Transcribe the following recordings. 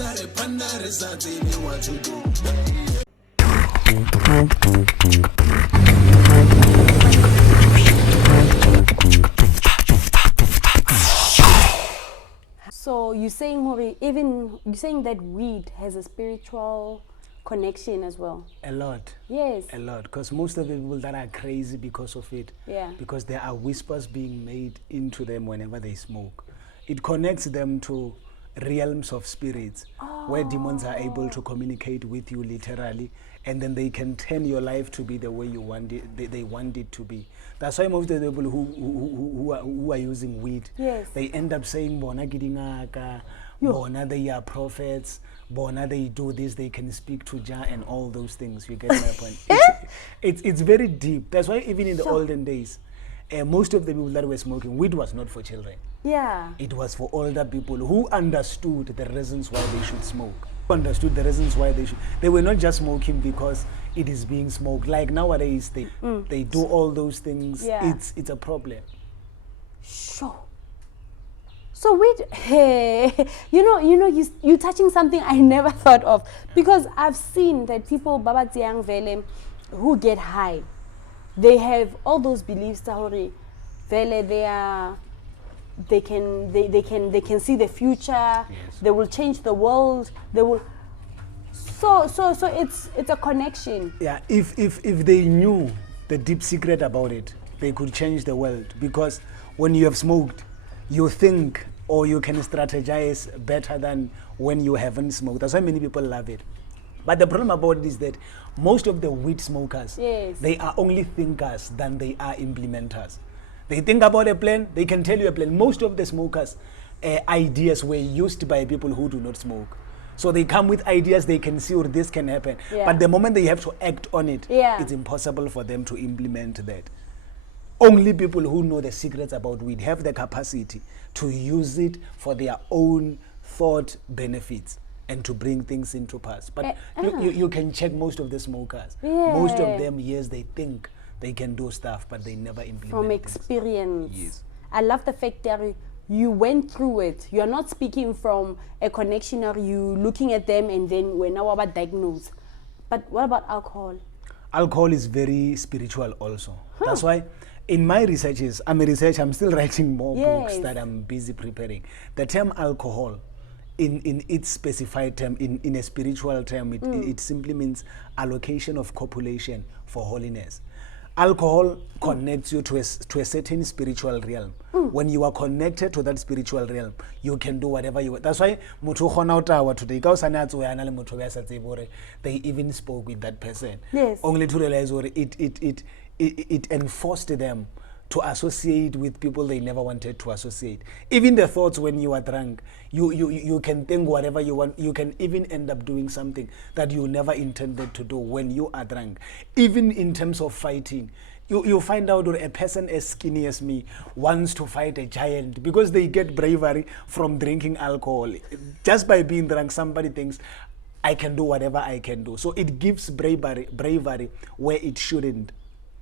So you're saying, Hori, even you're saying that weed has a spiritual connection as well? A lot. Yes. A lot. Because most of the people that are crazy because of it, Yeah. because there are whispers being made into them whenever they smoke. It connects them to realms of spirits where demons are able to communicate with you literally, and then they can turn your life to be the way you want it, they want it to be. That's why most of the people who are using weed, yes, they end up saying bona gidingaka, bona they are prophets, bona they do this, they can speak to Jah and all those things. You get my point? It's very deep. That's why even in the olden days, most of the people that were smoking weed was not for children. Yeah. It was for older people who understood the reasons why they should smoke. Understood the reasons why they should. They were not just smoking because it is being smoked. Like nowadays, they do all those things. Yeah. It's a problem. Sure. So wait, hey, you're touching something I never thought of, because I've seen that people, Baba Tiang Vele, who get high, they have all those beliefs. Vele, they can see the future. Yes. They will change the world. They will. So it's a connection. Yeah. If they knew the deep secret about it, they could change the world. Because when you have smoked, you think or you can strategize better than when you haven't smoked. That's why many people love it. But the problem about it is that most of the weed smokers, yes, they are only thinkers than they are implementers. They think about a plan, they can tell you a plan. Most of the smokers' ideas were used by people who do not smoke. So they come with ideas, they can see, or this can happen. Yeah. But the moment they have to act on it, yeah, it's impossible for them to implement that. Only people who know the secrets about weed have the capacity to use it for their own thought benefits and to bring things into pass. But you can check most of the smokers. Yeah. Most of them, yes, they think they can do stuff, but they never implement from things. experience. Yes. I love the fact that you went through it. You're not speaking from a connection, or you looking at them and then we're now about diagnose. But what about alcohol? Alcohol is very spiritual also. That's why in my researches, I'm still writing more books that I'm busy preparing. The term alcohol, in its specified term, in a spiritual term, it simply means allocation of copulation for holiness. Alcohol connects you to a certain spiritual realm. When you are connected to that spiritual realm, you can do whatever you want. That's why today, they even spoke with that person. Yes. Only to realize it enforced them to associate with people they never wanted to associate. Even the thoughts when you are drunk, you can think whatever you want. You can even end up doing something that you never intended to do when you are drunk. Even in terms of fighting, you find out that a person as skinny as me wants to fight a giant because they get bravery from drinking alcohol. Just by being drunk, somebody thinks, I can do whatever I can do. So it gives bravery where it shouldn't.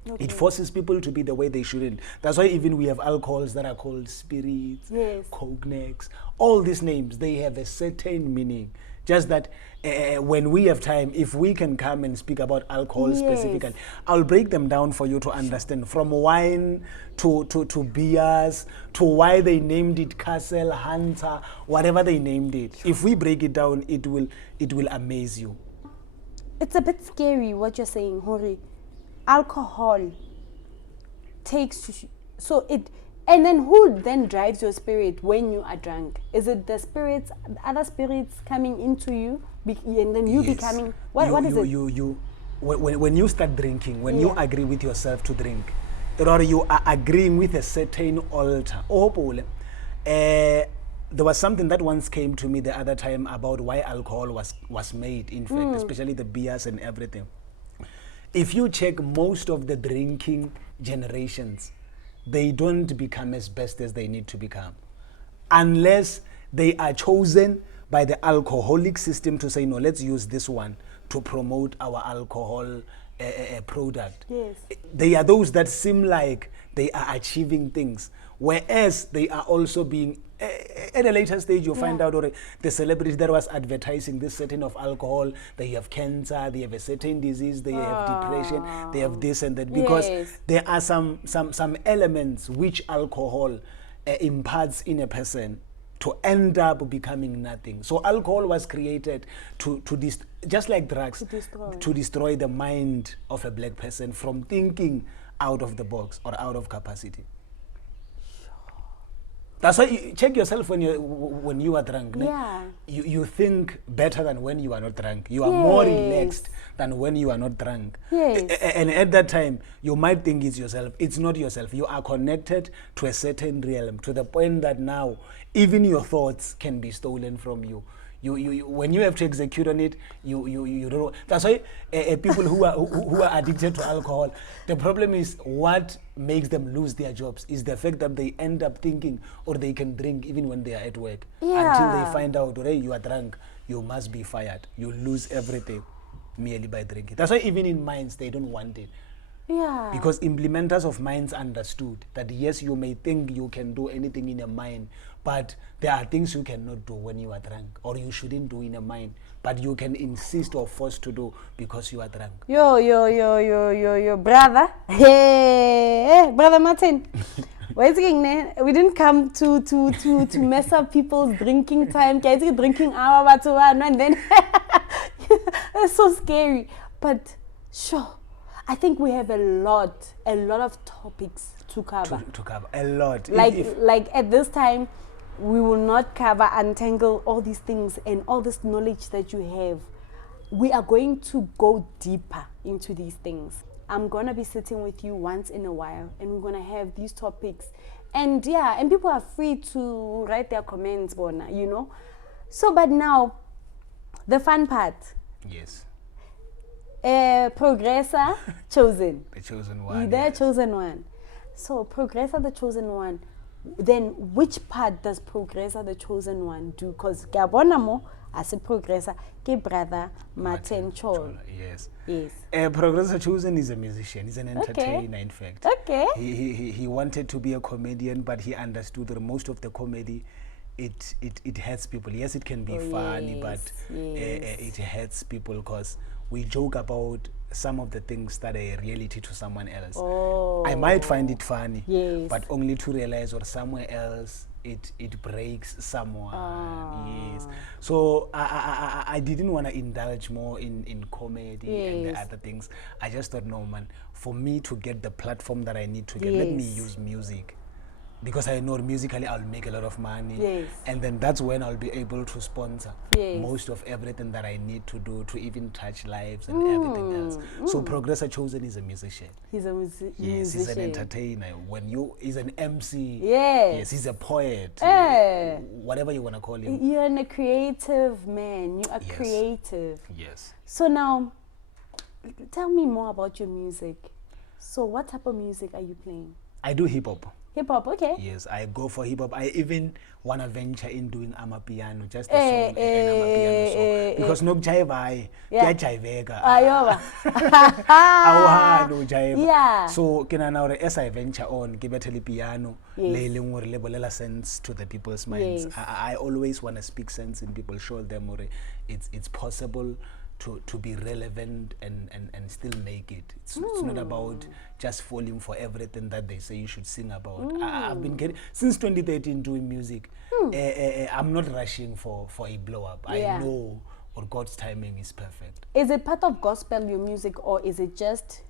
Okay. It forces people to be the way they shouldn't. That's why even we have alcohols that are called spirits, cognacs, all these names, they have a certain meaning. Just that when we have time, if we can come and speak about alcohol specifically, I'll break them down for you to understand, from wine to beers, to why they named it Castle, Hunter, whatever they named it. If we break it down, it will amaze you. It's a bit scary what you're saying, Hori. Alcohol takes and then who then drives your spirit when you are drunk? Is it the spirits, other spirits coming into you, and then you becoming what is it? When you start drinking, when you agree with yourself to drink, or you are agreeing with a certain altar. There was something that once came to me the other time about why alcohol was made, in fact, especially the beers and everything. If you check most of the drinking generations, they don't become as best as they need to become unless they are chosen by the alcoholic system to say, no, let's use this one to promote our alcohol product. Yes. They are those that seem like they are achieving things, whereas they are also being at a later stage, you find Yeah. out, or the celebrity that was advertising this certain of alcohol, they have cancer, they have a certain disease, they have depression, they have this and that, because Yes. there are some elements which alcohol imparts in a person to end up becoming nothing. So alcohol was created to just like drugs, to destroy the mind of a black person from thinking out of the box or out of capacity. That's why you check yourself when you are drunk. ne? Yeah. You think better than when you are not drunk. You are more Yes. relaxed than when you are not drunk. Yes. And at that time, you might think it's yourself. It's not yourself. You are connected to a certain realm, to the point that now even your thoughts can be stolen from you. You when you have to execute on it, you don't know. That's why people who are addicted to alcohol, the problem is what makes them lose their jobs is the fact that they end up thinking, or they can drink even when they are at work, until Yeah. they find out, hey, you are drunk, you must be fired. You lose everything merely by drinking. That's why even in mines they don't want it. Yeah. Because implementers of mines understood that yes, you may think you can do anything in a mine, but there are things you cannot do when you are drunk, or you shouldn't do in a mine, but you can insist or force to do because you are drunk. Yo, brother. Hey, brother Martin. We didn't come to mess up people's drinking time. Drinking hour, and then it's so scary. But sure, I think we have a lot of topics to cover. To cover a lot. Like at this time, we will not cover, untangle all these things and all this knowledge that you have. We are going to go deeper into these things. I'm gonna be sitting with you once in a while, and we're gonna have these topics. And yeah, and people are free to write their comments, Bona, you know. So, but now, the fun part. Yes. Progressa chosen. The chosen one. The yes. chosen one. So Progressa the chosen one. Then which part does Progressa the chosen one do? Because Gabonamo as a Progressa, ke brother Martin Chol. Yes. Yes. Progressa chosen is a musician. He's an entertainer, in fact. Okay. He wanted to be a comedian, but he understood that most of the comedy, it hurts people. Yes, it can be funny, but it hurts people because we joke about some of the things that are a reality to someone else. Oh. I might find it funny, Yes. but only to realize, or somewhere else, it breaks someone. Yes. So I didn't want to indulge more in comedy and the Yes. other things. I just thought, no, man, for me to get the platform that I need to get, let me Yes. use music. Because I know musically I'll make a lot of money. Yes. And then that's when I'll be able to sponsor Yes. most of everything that I need to do to even touch lives and everything else. So Progressa Chosen is a musician. He's a Yes, musician. he's an entertainer. He's an MC. Yes. He's a poet. Eh. Whatever you want to call him. You're a creative man. You are Yes. creative. Yes. So now, tell me more about your music. So what type of music are you playing? I do hip hop. Hip hop, okay. Yes, I go for hip hop. I even want to venture in doing amapiano, just a song, an amapiano song. Because no jive, Yeah. jivega. Ayoba. Awuhani ujive. Yeah. So kina now as I venture on, give it a piano, Yes. le lengwe re le bolela sense to the people's minds. Yes. I always want to speak sense in people, show them it's possible to be relevant and still make it. It's not about just falling for everything that they say you should sing about. I've been getting since 2013 doing music. I'm not rushing for a blow up. Yeah. I know or God's timing is perfect. Is it part of gospel, your music, or is it just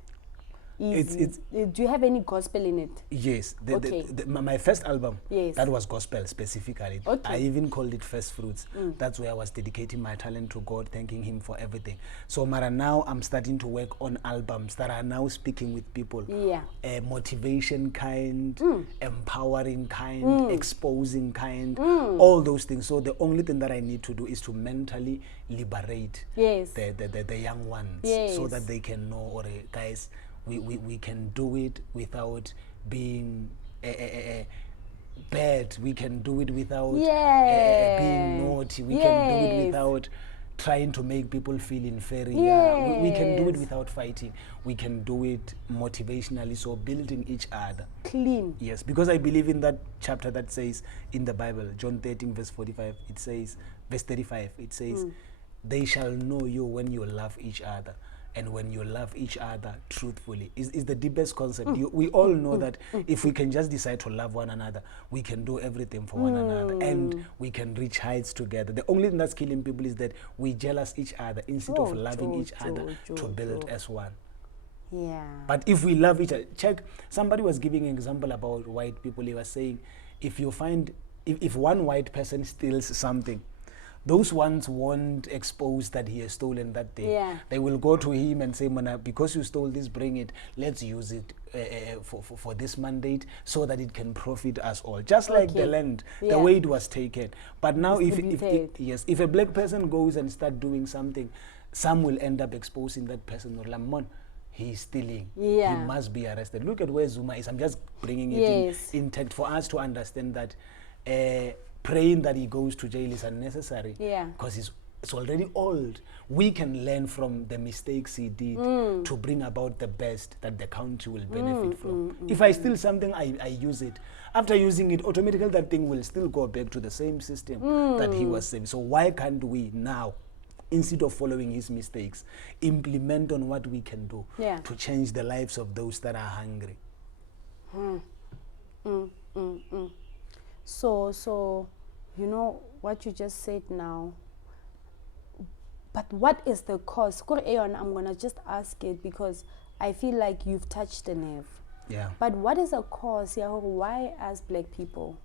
easy? Do you have any gospel in it? Yes. Okay. My first album, Yes. that was gospel specifically. Okay. I even called it First Fruits. That's where I was dedicating my talent to God, thanking Him for everything. So Mara, now I'm starting to work on albums that are now speaking with people. Yeah. Motivation kind, empowering kind, exposing kind, all those things. So the only thing that I need to do is to mentally liberate Yes. the young ones, Yes. so that they can know, or guys, we can do it without being bad. We can do it without Yeah. being naughty. We can do it Yes. without trying to make people feel inferior. We can do it Yes. without fighting. We can do it motivationally, so building each other. Clean. Yes, because I believe in that chapter that says in the Bible, John 13 verse 45, it says, verse 35, it says, they shall know you when you love each other. And when you love each other truthfully, is the deepest concept. We all know that if we can just decide to love one another, we can do everything for one another, and we can reach heights together. The only thing that's killing people is that we jealous each other instead of loving each other to build as one. Yeah. But if we love each other, check, somebody was giving an example about white people. He was saying, if you find, if one white person steals something, those ones won't expose that he has stolen that thing. Yeah. They will go to him and say, Mana, because you stole this, bring it. Let's use it for this mandate so that it can profit us all. Just like the land, the way it was taken. But now if a black person goes and start doing something, some will end up exposing that person. Or Lamon, he's stealing. Yeah. He must be arrested. Look at where Zuma is. I'm just bringing it intact for us to understand that praying that he goes to jail is unnecessary. Yeah. Because it's already old. We can learn from the mistakes he did to bring about the best that the country will benefit from. If I steal something, I use it. After using it, automatically that thing will still go back to the same system that he was saving. So why can't we now, instead of following his mistakes, implement on what we can do to change the lives of those that are hungry? So, you know what you just said now. But what is the cause? I'm gonna just ask it because I feel like you've touched a nerve. Yeah. But what is the cause? Why, as black people,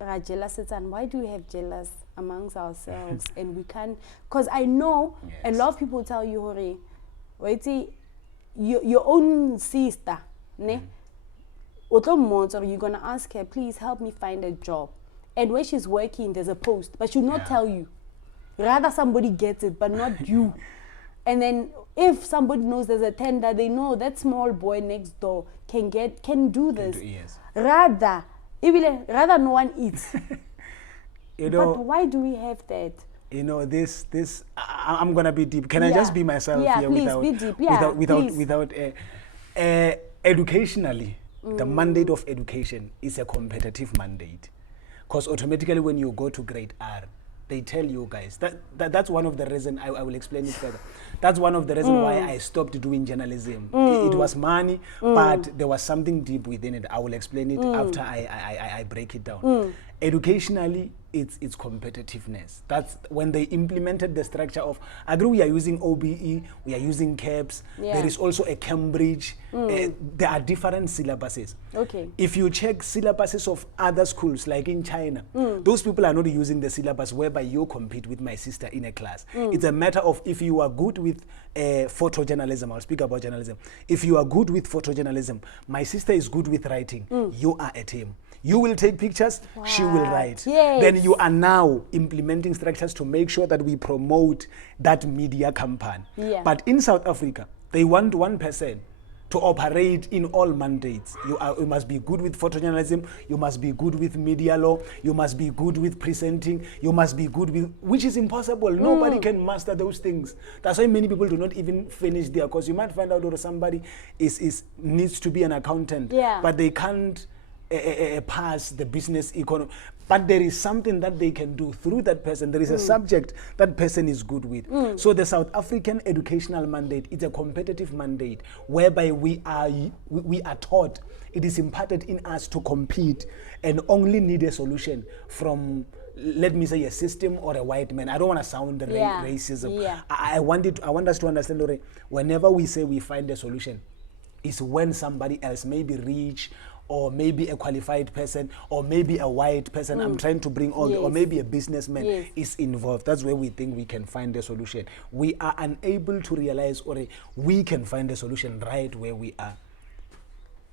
are jealous? And why do we have jealous amongst ourselves? And we can't. Because I know a lot of people tell you, Hore, wait, your own sister, ne? Or you're gonna ask her, please help me find a job. And when she's working, there's a post, but she'll not tell you. Rather somebody gets it, but not you. And then if somebody knows there's a tender, they know that small boy next door can do this. Rather no one eats. But why do we have that? You know, I'm gonna be deep. Can I just be myself here please, without be deep. without educationally? The mandate of education is a competitive mandate, because automatically when you go to grade R, they tell you guys that's one of the reasons. I will explain it further. That's one of the reasons why I stopped doing journalism. It was money, but there was something deep within it. I will explain it after I break it down. Educationally, it's competitiveness. That's when they implemented the structure of, I agree, we are using OBE, we are using CAPS, there is also a Cambridge, there are different syllabuses. Okay. If you check syllabuses of other schools, like in China, those people are not using the syllabus whereby you compete with my sister in a class. It's a matter of, if you are good with photojournalism, I'll speak about journalism. If you are good with photojournalism, my sister is good with writing, you are a team. You will take pictures, she will write. Yes. Then you are now implementing structures to make sure that we promote that media campaign. Yeah. But in South Africa, they want one person to operate in all mandates. You must be good with photojournalism, you must be good with media law, you must be good with presenting, you must be good with, which is impossible. Nobody can master those things. That's why many people do not even finish there, because you might find out that somebody needs to be an accountant, but they can't pass the business economy. But there is something that they can do through that person. There is a subject that person is good with. So the South African educational mandate is a competitive mandate whereby we are taught, it is imparted in us to compete and only need a solution from, let me say, a system or a white man. I don't want to sound racism. I want us to understand, whenever we say we find a solution, is when somebody else, maybe rich, or maybe a qualified person, or maybe a white person, I'm trying to bring all or maybe a businessman is involved. That's where we think we can find a solution. We are unable to realize, we can find a solution right where we are.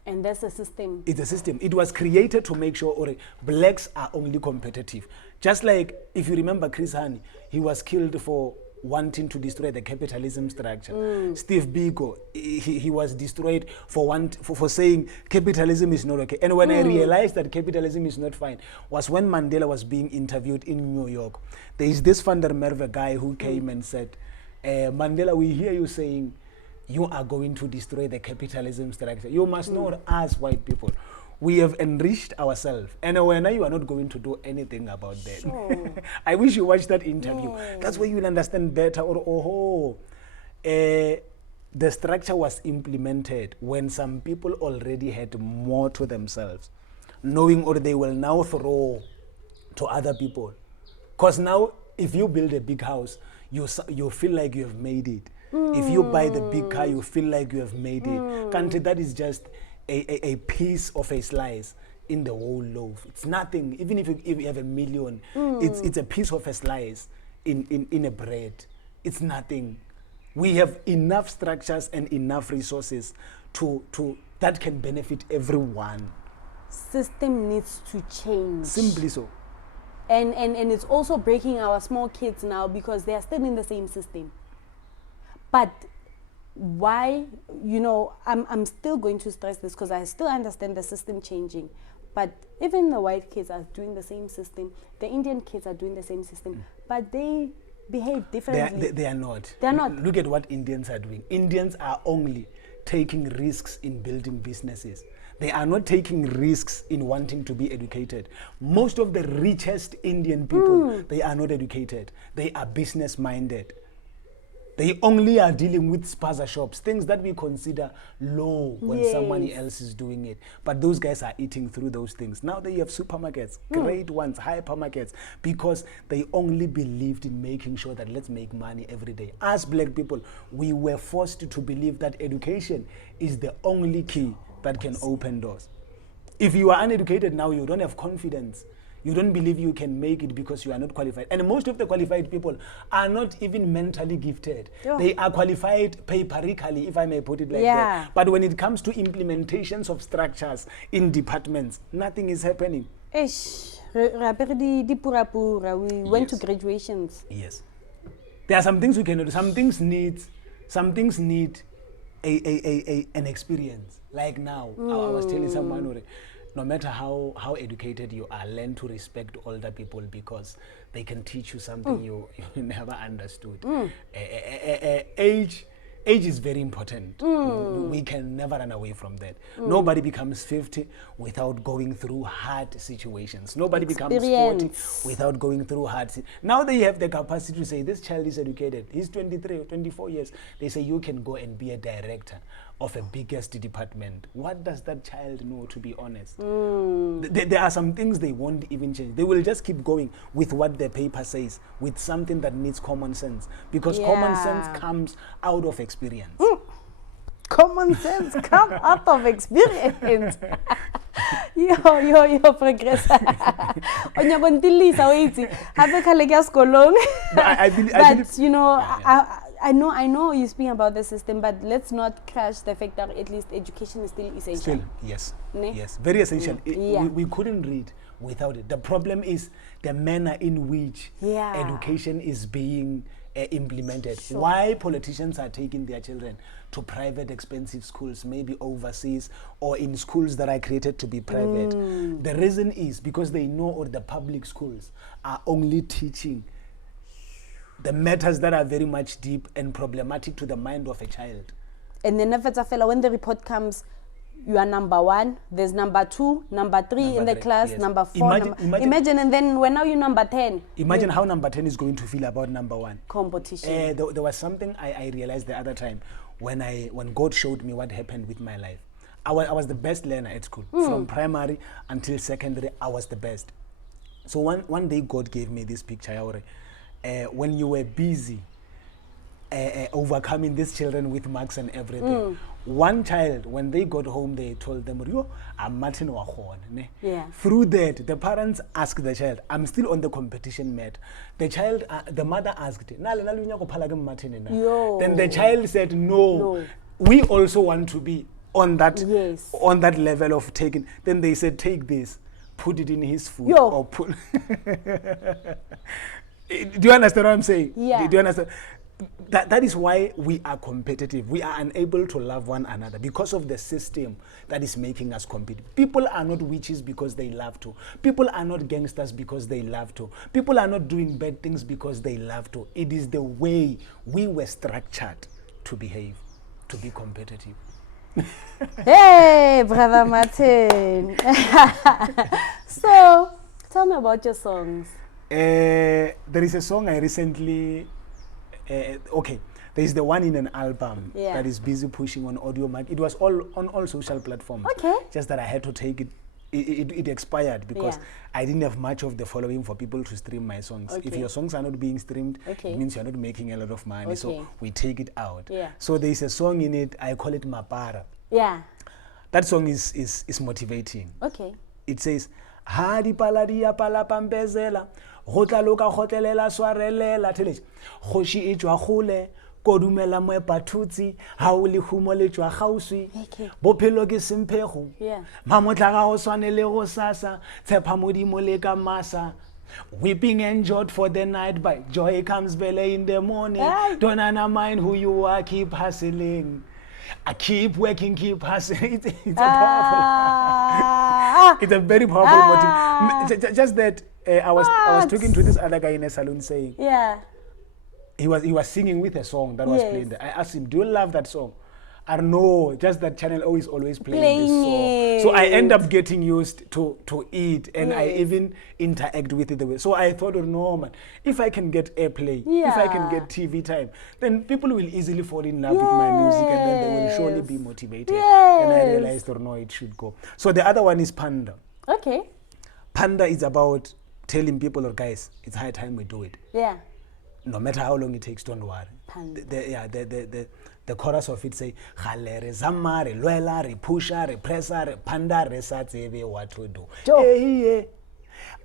And that's a system. It's a system. It was created to make sure blacks are only competitive. Just like, if you remember Chris Hani, he was killed for wanting to destroy the capitalism structure. Steve Biko, he was destroyed for saying capitalism is not okay. And when I realized that capitalism is not fine was when Mandela was being interviewed in New York. There is this Van der Merwe guy who came and said, Mandela, we hear you saying you are going to destroy the capitalism structure. You must know, as white people, we have enriched ourselves, and when you are not going to do anything about that. Sure. I wish you watched that interview. Yeah. That's where you will understand better. The structure was implemented when some people already had more to themselves, knowing or they will now throw to other people. Because now, if you build a big house, you feel like you have made it. If you buy the big car, you feel like you have made it. Country, that is just a piece of a slice in the whole loaf. It's nothing. Even if you have a million, it's a piece of a slice in a bread. It's nothing. We have enough structures and enough resources to that can benefit everyone. System needs to change. Simply so. And it's also breaking our small kids now because they are still in the same system. But why, I'm still going to stress this because I still understand the system changing. But even the white kids are doing the same system. The Indian kids are doing the same system. But they behave differently. They are not. They are not. Look at what Indians are doing. Indians are only taking risks in building businesses. They are not taking risks in wanting to be educated. Most of the richest Indian people, they are not educated. They are business minded. They only are dealing with spaza shops, things that we consider low when somebody else is doing it. But those guys are eating through those things. Now they have supermarkets, great ones, hypermarkets, because they only believed in making sure that let's make money every day. As black people, we were forced to believe that education is the only key that can open doors. If you are uneducated now, you don't have confidence. You don't believe you can make it because you are not qualified. And most of the qualified people are not even mentally gifted. Yeah. They are qualified paperically, if I may put it like that. But when it comes to implementations of structures in departments, nothing is happening. We went to graduations. Yes. There are some things we cannot do. Some things need an experience. Like now, I was telling someone, no matter how educated you are, learn to respect older people because they can teach you something you never understood. Age is very important. We can never run away from that. Nobody becomes 50 without going through hard situations. Nobody becomes 40 without going through hard situations. Now they have the capacity to say, this child is educated. He's 23 or 24 years. They say, you can go and be a director of a biggest department. What does that child know, to be honest? There are some things they won't even change. They will just keep going with what the paper says, with something that needs common sense. Because common sense comes out of experience. Common sense come out of experience. Yo, Progressa. Onya kontilisa wetsi. Habe khale ke sekolong. But I know you speak about the system, but let's not crash the fact that at least education is still essential. Still, yes. Yes, very essential. We couldn't read without it. The problem is the manner in which education is being implemented. Sure. Why politicians are taking their children to private expensive schools, maybe overseas or in schools that are created to be private. The reason is because they know or the public schools are only teaching the matters that are very much deep and problematic to the mind of a child. And then when the report comes, you are number 1, there's number 2, number 3 in the class, number 4. Imagine, and then when now you're number 10. Imagine how number 10 is going to feel about number 1. Competition. There was something I realized the other time when God showed me what happened with my life. I was the best learner at school. From primary until secondary, I was the best. So one day God gave me this picture. When you were busy overcoming these children with marks and everything, one child, when they got home, they told them, I'm Martin Wahon. Through that, the parents asked the child, I'm still on the competition mat. The mother asked, then the child said, no, we also want to be on that level of taking. Then they said, take this, put it in his food, or put Do you understand what I'm saying? Yeah. Do you understand? That is why we are competitive. We are unable to love one another because of the system that is making us compete. People are not witches because they love to. People are not gangsters because they love to. People are not doing bad things because they love to. It is the way we were structured to behave, to be competitive. Hey, brother Martin. So, tell me about your songs. There is a song I recently... okay, there is the one in an album that is busy pushing on Audio Mac. It was all on all social platforms. Okay. Just that I had to take it. It expired because I didn't have much of the following for people to stream my songs. Okay. If your songs are not being streamed, it means you're not making a lot of money. So we take it out. So there is a song in it, I call it Mapara. Yeah. That song is motivating. Okay. It says, ha di paladia pala pampezela, hotla loka hotelela swarelela, telej, hoshi itwa hule, kodumela mwe patutsi, hauli humo le jwa gauswi, bophelo ke semphego, mamotla ga go swanele go sasa, tshepa modimo le ka masa. Weeping and joy for the night, but joy comes early in the morning. Don't mind who you are, keep hustling. I keep working, keep hustling. It's a powerful. It's a very powerful motive. Just that I was talking to this other guy in a salon saying, he was singing with a song that was playing there. I asked him, do you love that song? I don't know, just that channel always playing this song. So I end up getting used to it, and I even interact with it the way. So I thought, oh no, man, if I can get airplay, if I can get TV time, then people will easily fall in love with my music, and then they will surely be motivated. And I realized, oh no, it should go. So the other one is Panda. Okay. Panda is about telling people, oh guys, it's high time we do it. Yeah. No matter how long it takes, don't worry. The chorus of it say, "Khale re zama re lwela re pusha re pressa re panda re sa tsebe what to do."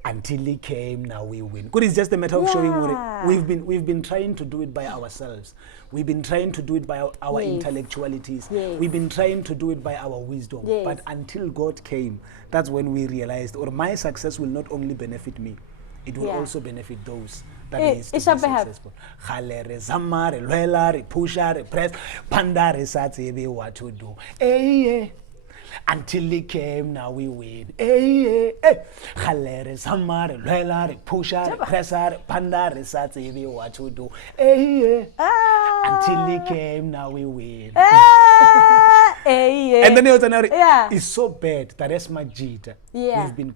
Until he came, now we win. Because it's just a matter of showing what we've been trying to do it by ourselves. We've been trying to do it by our intellectualities. We've been trying to do it by our wisdom. But until God came, that's when we realized, or my success will not only benefit me, it will also benefit those that needs to be successful. Khale re zama re lwela re pusha re press panda re sa tsebe what to do. Until he came, now we win. Khale re zama re lwela re pusha re press re panda re sa tsebe what to do. Until he came, now we win. And then it's so bad that as Majita, we've been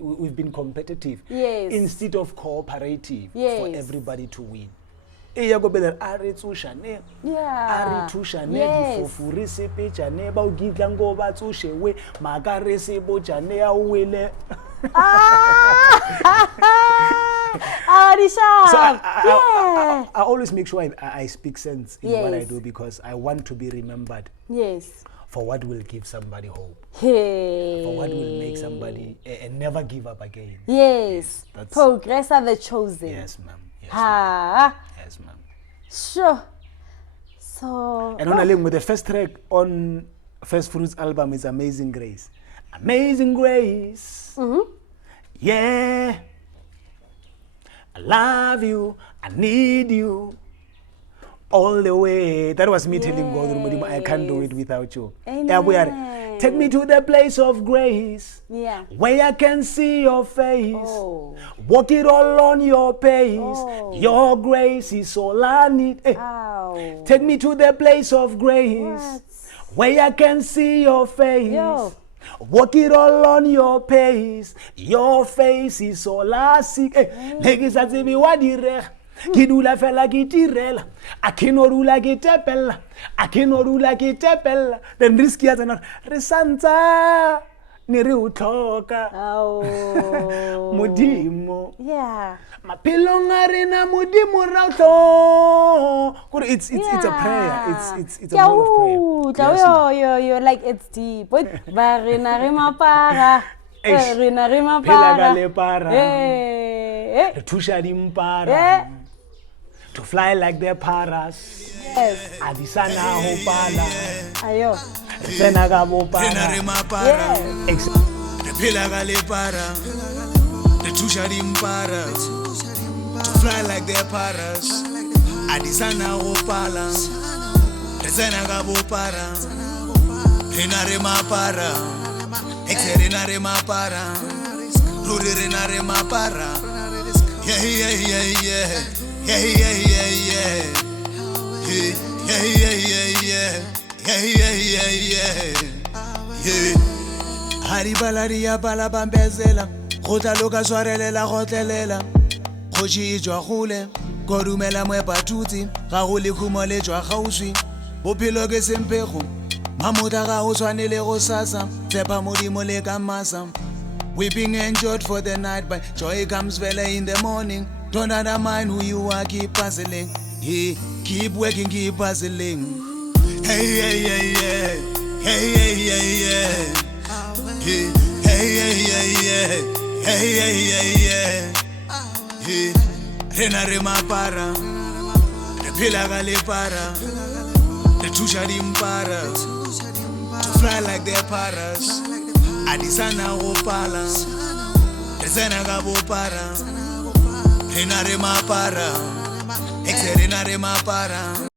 we've been competitive instead of cooperative for everybody to win. So I always make sure I speak sense in what I do, because I want to be remembered for what will give somebody hope, for what will make somebody and never give up again. That's Progressa the chosen. Yes, ma'am. Yes, yes, ma'am. Sure. So. And on a link with the first track on First Fruits album is Amazing Grace. Amazing Grace. Yeah. I love you. I need you. All the way. That was me telling God, I can't do it without you. Yeah, we are. Take me to the place of grace, where I can see your face. Walk it all on your pace. Your grace is all I need. Take me to the place of grace, where I can see your face. Walk it all on your pace. Your face is all I seek. Kidula fela kitirela, akinorula kitepela, akinorula kitepela. Then risky as an resanta niri utoka. Mudimo. Mapilonga rina mudimo rauto. It's a prayer. It's a mode of prayer. You're like, it's deep. Barina rima para. Rina rima para. Tusha dimpara. To fly like the paras. Adisana hopala. Ayo. Senaga mopala. The Tusha dimpara. fly like the paras. Adisana opala, resena gabo para, renare ma para, exerenare ma para, rurenare ma para. Yeah, yeah, yeah, yeah, yeah, yeah, yeah, yeah, yeah, yeah, yeah, yeah, yeah, yeah, yeah, yeah. Haribalaria balabambezela, gota loka soarelela gotelela, goji jwa gole. Korumela mwepa tuti, ga go le khumo le jwa gauswi. Bophelo ke sempego, mamuta ga o tshwanele go sasa, tsepa modimo le ka masa. Weeping endured for the night, but joy comes well in the morning. Don't undermine who you are, keep puzzling. Hey, keep working, keep puzzling. Hey, hey, hey, yeah. Hey, hey, hey, yeah. Hey, hey, hey, yeah. Hey, hey, hey, yeah. Hey. Renare ma para, repila gale para, the tusha para, to fly like the paras. Adisana opala, resena gabo para, renare ma para, exerenare ma para.